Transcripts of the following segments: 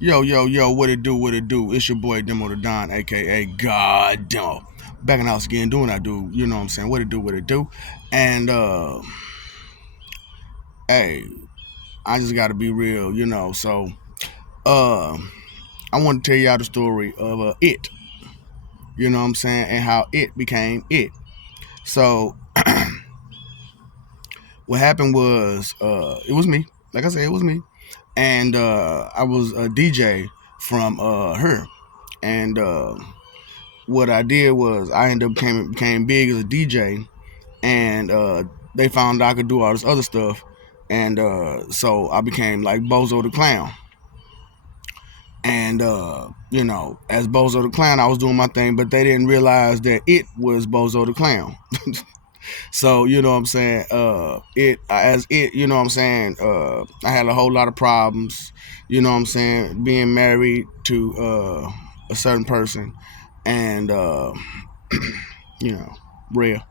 Yo, yo, yo, what it do, what it do? It's your boy Demo the Don, aka God Demo. Back in the house again, doing I do, you know what I'm saying? What it do, what it do. And hey, I just gotta be real, So uh I want to tell y'all the story of it, you know what I'm saying, and how it became it. So what happened was it was me. Like I said, it was me. And I was a DJ from her. And what I did was I ended up became big as a DJ, and they found I could do all this other stuff, and so I became like Bozo the Clown. And as Bozo the Clown, I was doing my thing, but they didn't realize that it was Bozo the Clown. So you know what I'm saying, it as it, you know what I'm saying. I had a whole lot of problems, you know what I'm saying, being married to a certain person, and you know, real.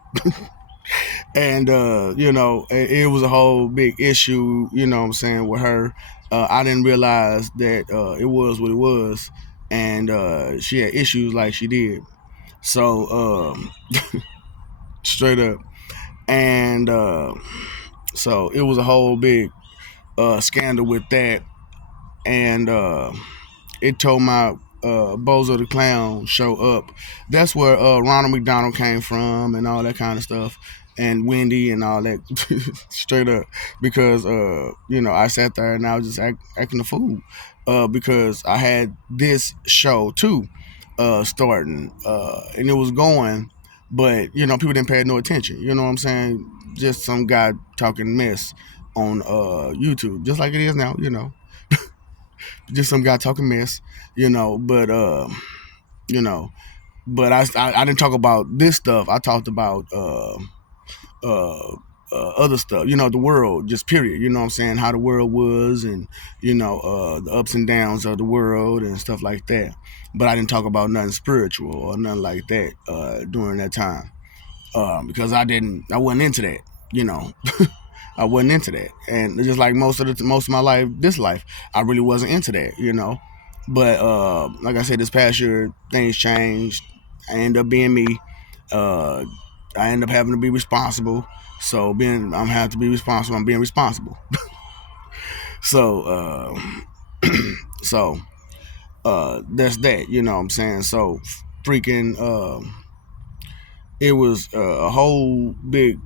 And it was a whole big issue, you know what I'm saying, with her. I didn't realize that it was what it was, and she had issues like she did. So straight up. And so it was a whole big scandal with that. And it told my Bozo the Clown show up. That's where Ronald McDonald came from and all that kind of stuff. And Wendy and all that, straight up, because I sat there and I was just acting a fool, because I had this show too, starting, and it was going, but people didn't pay no attention. You know what I'm saying? Just some guy talking mess on YouTube, just like it is now. Just some guy talking mess, but you know, but I didn't talk about this stuff. I talked about uh, other stuff, the world, just period. You know what I'm saying? How the world was, and the ups and downs of the world and stuff like that. But I didn't talk about nothing spiritual or nothing like that during that time, because I wasn't into that. You know, I wasn't into that, and just like most of my life, this life, I really wasn't into that. But like I said, this past year things changed. I ended up being me. Uh, I ended up having to be responsible. So I'm having to be responsible. I'm being responsible. So so that's that. You know what I'm saying? So freaking it was a whole big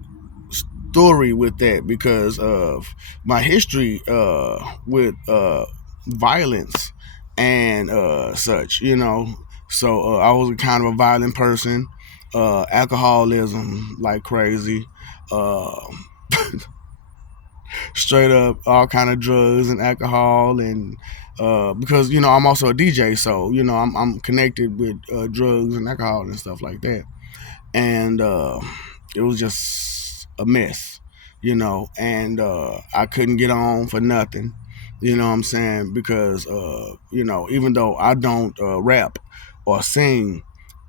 story with that because of my history with violence and such. So I was kind of a violent person, alcoholism like crazy, uh, straight up all kind of drugs and alcohol, and because I'm also a DJ, so I'm connected with drugs and alcohol and stuff like that. And it was just a mess, and I couldn't get on for nothing, you know what I'm saying, because even though I don't rap or sing,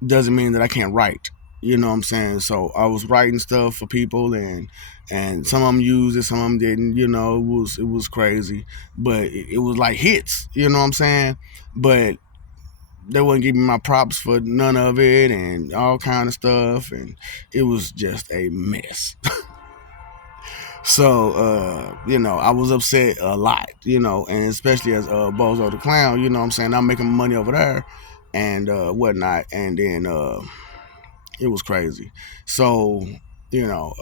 doesn't mean that I can't write, you know what I'm saying. So I was writing stuff for people, and some of them used it, some of them didn't, it was crazy, but it was like hits, you know what I'm saying. But they wouldn't give me my props for none of it and all kind of stuff, and it was just a mess. So I was upset a lot, and especially as Bozo the Clown, you know what I'm saying, I'm making money over there and whatnot, and then it was crazy. So you know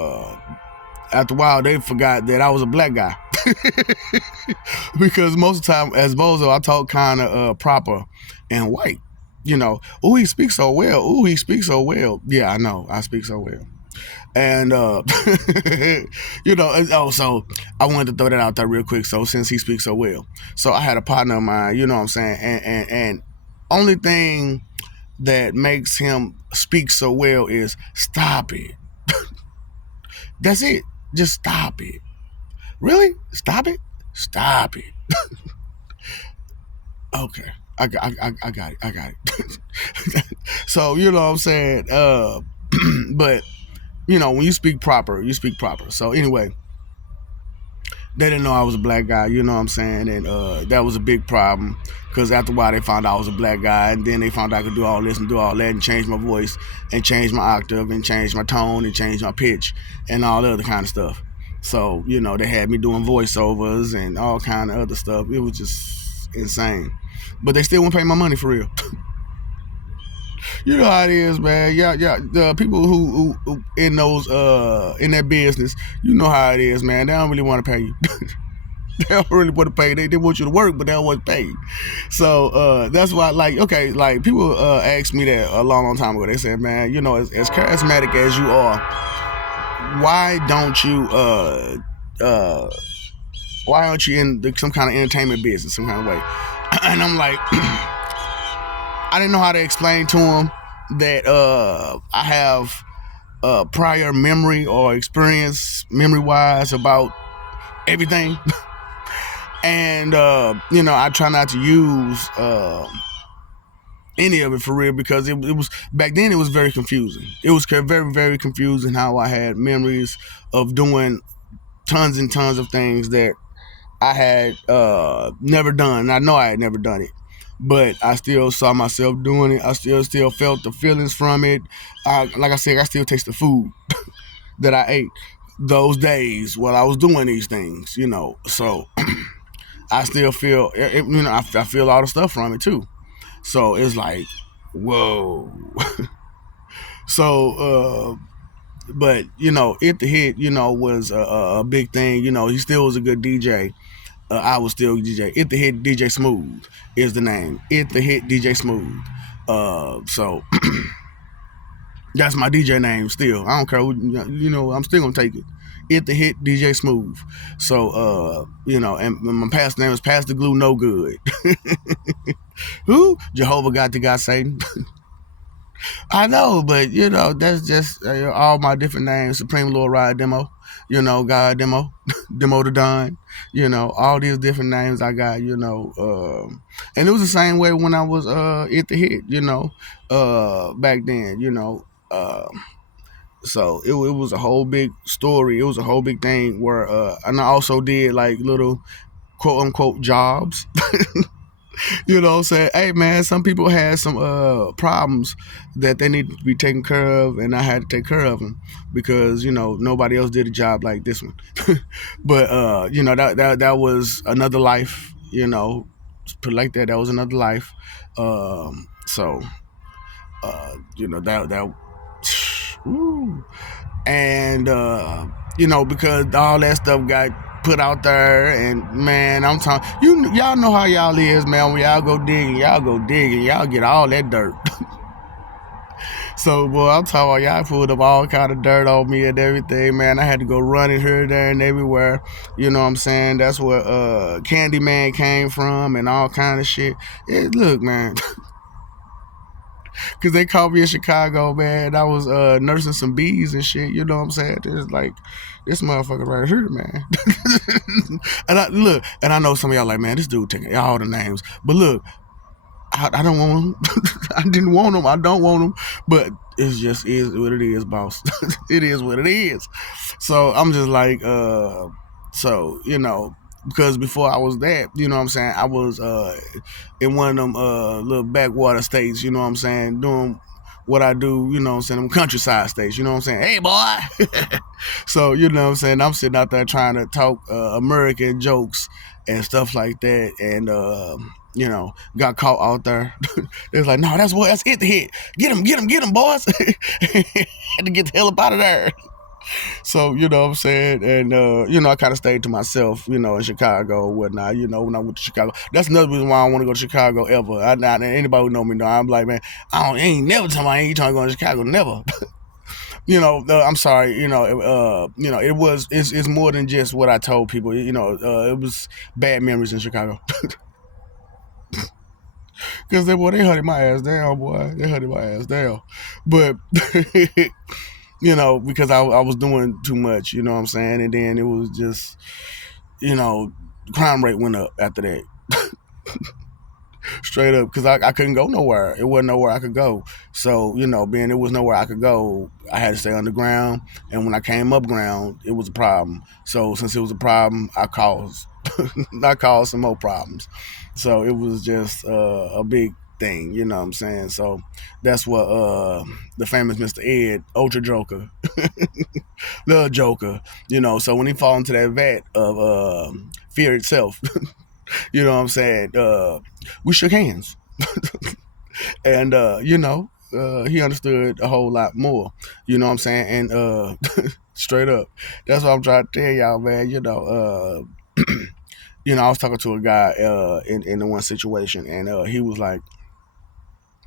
after a while they forgot that I was a black guy. Because most of the time as Bozo I talk kind of proper and white. Oh, he speaks so well. Oh, he speaks so well. Yeah, I know. I speak so well. And so I wanted to throw that out there real quick. So since he speaks so well, so I had a partner of mine, you know what I'm saying, and only thing that makes him speak so well is stop it. That's it. Just stop it. Really? Stop it? Stop it. Okay. I got it. I got it. So, you know what I'm saying? But, when you speak proper, you speak proper. So, anyway, they didn't know I was a black guy, you know what I'm saying? And that was a big problem because after a while they found out I was a black guy, and then they found out I could do all this and do all that and change my voice and change my octave and change my tone and change my pitch and all the other kind of stuff. So, you know, they had me doing voiceovers and all kind of other stuff. It was just insane. But they still wouldn't pay my money for real. You know how it is, man. Yeah, the people who in those in that business, you know how it is, man. They don't really want to pay you. They don't really want to pay. They want you to work, but they don't want to pay you. So that's why, like, okay, like people asked me that a long time ago. They said, man, you know, as charismatic as you are, why don't you why aren't you in some kind of entertainment business, some kind of way? And I'm like, I didn't know how to explain to him that I have prior memory or experience memory-wise about everything. And, you know, I try not to use any of it for real because it was, back then it was very confusing. It was very, very confusing how I had memories of doing tons and tons of things that I had never done. I know I had never done it, but I still saw myself doing it. I still felt the feelings from it. Like I said, I still taste the food that I ate those days while I was doing these things, you know. So I still feel, you know, I feel all the stuff from it too. So it's like, whoa. So, but you know, It the Hit, you know, was a big thing. You know, he still was a good DJ. I was still DJ. It the Hit DJ Smooth is the name. It the Hit DJ Smooth. So that's my DJ name still. I don't care. You know, I'm still gonna take it. It the Hit DJ Smooth. So you know, and my past name is Pastor Glue No Good. Who? Jehovah got the guy Satan. I know, but you know, that's just all my different names. Supreme Lord Ride Demo, you know, God Demo, Demo the Don, you know, all these different names I got, you know. And it was the same way when I was It the Hit, you know, back then, you know. So it was a whole big story. It was a whole big thing where, and I also did like little quote unquote jobs. You know what I'm saying? Hey man, some people had some problems that they need to be taken care of, and I had to take care of them because, you know, nobody else did a job like this one. But you know, that was another life, you know, put it like that. That was another life. So you know, that woo. And you know, because all that stuff got put out there, and man, I'm talking, y'all know how y'all is, man. When y'all go digging, y'all get all that dirt. So, boy, I'm talking about y'all pulled up all kind of dirt on me and everything, man. I had to go running here, there, and everywhere. You know what I'm saying? That's where Candyman came from and all kind of shit. Look, man. Because they called me in Chicago, man. I was nursing some bees and shit. You know what I'm saying? It's like, this motherfucker right here, man. And I know some of y'all like, man, this dude taking all the names. But look, I don't want them. I didn't want them. I don't want them. But it just is what it is, boss. It is what it is. So I'm just like, so, you know, because before I was that, you know what I'm saying, I was in one of them little backwater states, you know what I'm saying, doing what I do, you know what I'm saying, them countryside states, you know what I'm saying, hey boy. So, you know what I'm saying, I'm sitting out there trying to talk American jokes and stuff like that, and you know, got caught out there. They was like, no, that's It the Hit. Get him, boys. Had to get the hell up out of there. So, you know what I'm saying? And, you know, I kind of stayed to myself, you know, in Chicago or whatnot, you know, when I went to Chicago. That's another reason why I don't want to go to Chicago ever. Anybody who know me know, I'm like, man, I ain't never talking about I ain't trying to go to Chicago, never. You know, I'm sorry, you know, it's more than just what I told people, you know, it was bad memories in Chicago. Because they hunted my ass down, boy. They hunted my ass down. But, you know, because I was doing too much, you know what I'm saying? And then it was just, you know, crime rate went up after that. straight up, because I couldn't go nowhere. It wasn't nowhere I could go. So, being it was nowhere I could go, I had to stay underground. And when I came up ground, it was a problem. So since it was a problem, I caused some more problems. So it was just a big thing, you know what I'm saying? So that's what the famous Mr. Ed, Ultra Joker, the Joker, so when he fall into that vat of fear itself, you know what I'm saying? We shook hands. And he understood a whole lot more. You know what I'm saying? And straight up, that's what I'm trying to tell y'all, man. I was talking to a guy in the one situation, and he was like,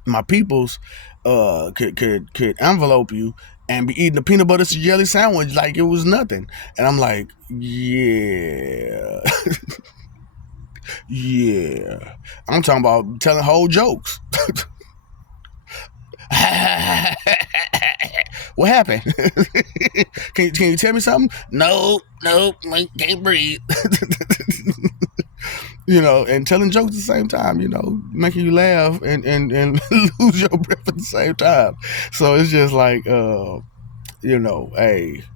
"My peoples could envelope you and be eating a peanut butter jelly sandwich like it was nothing." And I'm like, "Yeah, yeah." I'm talking about telling whole jokes. What happened? Can you tell me something? No, can't breathe. And telling jokes at the same time, making you laugh and lose your breath at the same time. So it's just like, hey,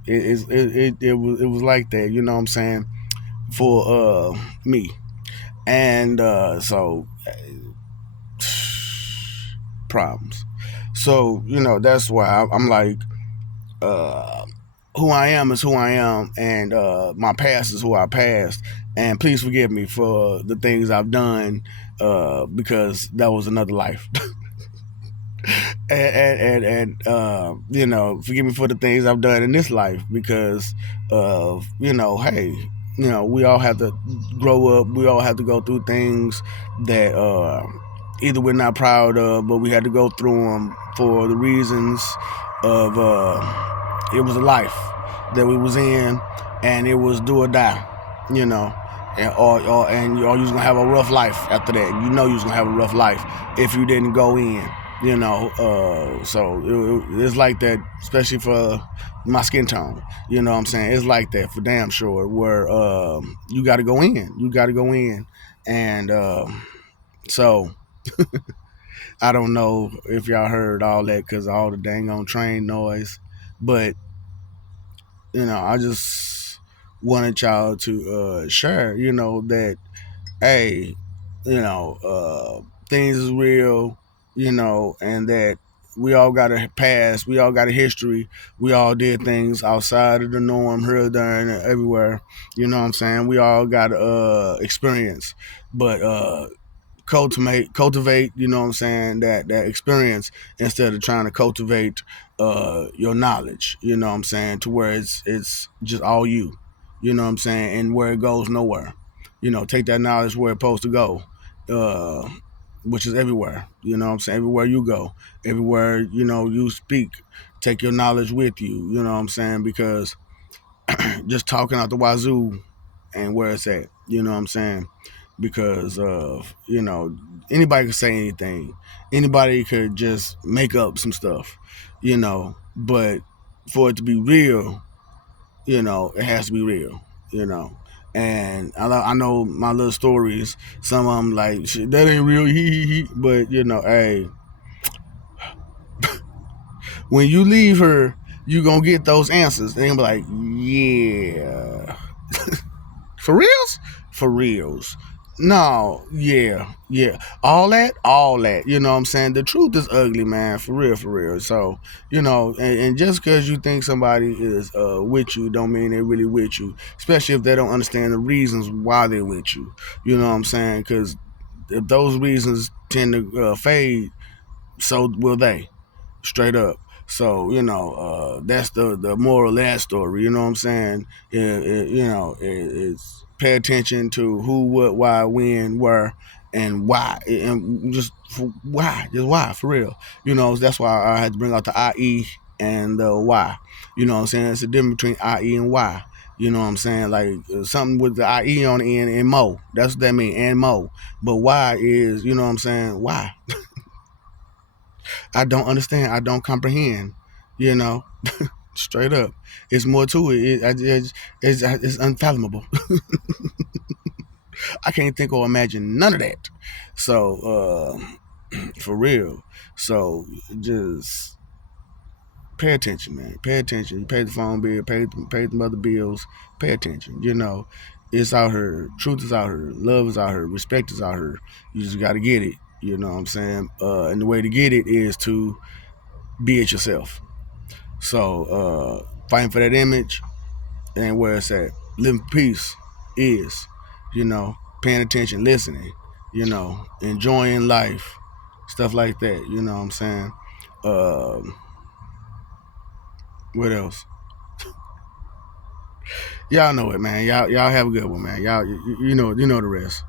it was like that, you know what I'm saying, for me. And so problems. So, that's why I'm like, who I am is who I am, and my past is who I passed. And please forgive me for the things I've done, because that was another life. and forgive me for the things I've done in this life, because of, hey, we all have to grow up. We all have to go through things that either we're not proud of, but we had to go through them for the reasons of it was a life that we was in, and it was do or die, and you was gonna have a rough life after that. You was gonna have a rough life if you didn't go in. So it's like that, especially for my skin tone. You know what I'm saying? It's like that for damn sure, where you got to go in. You got to go in. And so I don't know if y'all heard all that because of all the dang on train noise. But, I just wanted y'all to share, that, hey, things is real, and that we all got a past, we all got a history, we all did things outside of the norm here, there, and everywhere. You know what I'm saying? We all got experience, but cultivate. You know what I'm saying? That experience instead of trying to cultivate your knowledge. You know what I'm saying? To where it's just all you. You know what I'm saying? And where it goes nowhere. Take that knowledge where it's supposed to go, which is everywhere. You know what I'm saying? Everywhere you go, everywhere, you speak, take your knowledge with you. You know what I'm saying? Because just talking out the wazoo and where it's at. You know what I'm saying? Because of, anybody could say anything. Anybody could just make up some stuff, but for it to be real, it has to be real, And I know my little stories. Some of them like, shit, that ain't real, he. But hey, when you leave her, you gonna get those answers. They gonna be like, yeah, for reals, for reals. No, yeah, all that. You know what I'm saying? The truth is ugly, man, for real, for real. So, and just because you think somebody is with you, don't mean they're really with you, especially if they don't understand the reasons why they're with you. You know what I'm saying? Because if those reasons tend to fade, so will they, straight up. So, that's the moral of that story. You know what I'm saying? It's pay attention to who, what, why, when, where, and why, and just why, for real. That's why I had to bring out the IE and the why. You know what I'm saying? It's a difference between IE and why. You know what I'm saying? Like something with the IE on the end and mo. That's what that means, and mo. But why is, you know what I'm saying? Why? I don't understand. I don't comprehend. You know, straight up. It's more to it. It's unfathomable. I can't think or imagine none of that. So for real. So just pay attention, man. Pay attention. You pay the phone bill, pay the other bills. Pay attention. It's out here. Truth is out here. Love is out here. Respect is out here. You just got to get it. You know what I'm saying? And the way to get it is to be it yourself. So fighting for that image and where it's at. Living peace is, paying attention, listening, enjoying life, stuff like that. You know what I'm saying? What else? Y'all know it, man. Y'all have a good one, man. Y'all, you know the rest.